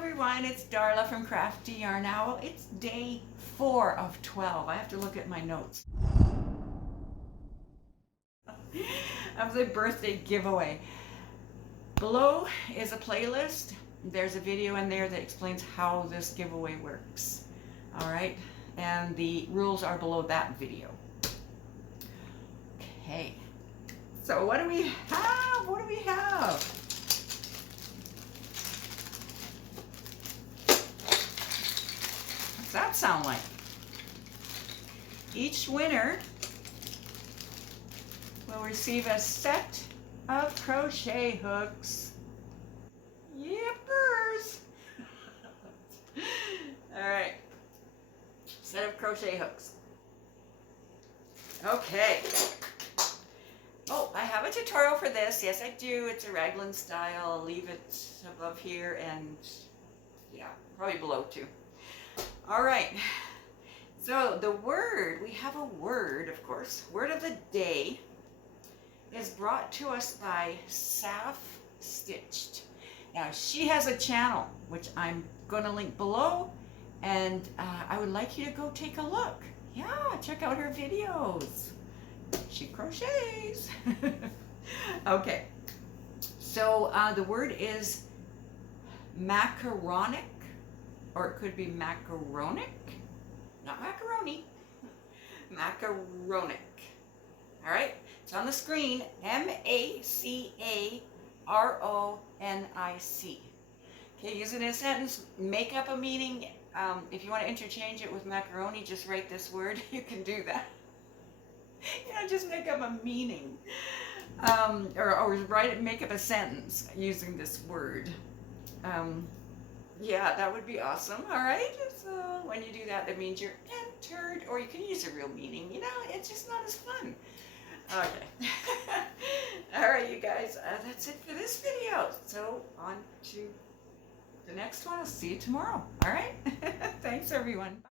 everyone, it's Darla from Crafty Yarn Owl. It's day 4 of 12. I have to look at my notes of the birthday giveaway. Below is a playlist. There's a video in there that explains how this giveaway works. All right, and the rules are below that video. Okay, so what do we have? What do we have? What's that sound like? Each winner will receive a set of crochet hooks. Yippers! All right, set of crochet hooks. Okay. Oh, I have a tutorial for this. Yes, I do. It's a raglan style. I'll leave it above here and yeah, probably below too. All right. So the word, we have a word, of course. Word of the day is brought to us by Saf Stitched. Now, she has a channel, which I'm going to link below, and I would like you to go take a look. Yeah, check out her videos. She crochets. Okay, so the word is macaronic, or it could be macaronic, not macaroni, macaronic. All right, it's on the screen, M-A-C-A-R-O-N-I-C. Okay, use it in a sentence, make up a meaning. If you want to interchange it with macaroni, just write this word. You can do that. You know, just make up a meaning. Or write it, make up a sentence using this word. Yeah, that would be awesome. All right, so when you do that, that means you're entered, or you can use a real meaning. You know, it's just not as fun. Okay. All right, you guys, that's it for this video. So on to the next one. I'll see you tomorrow. All right. Thanks, everyone.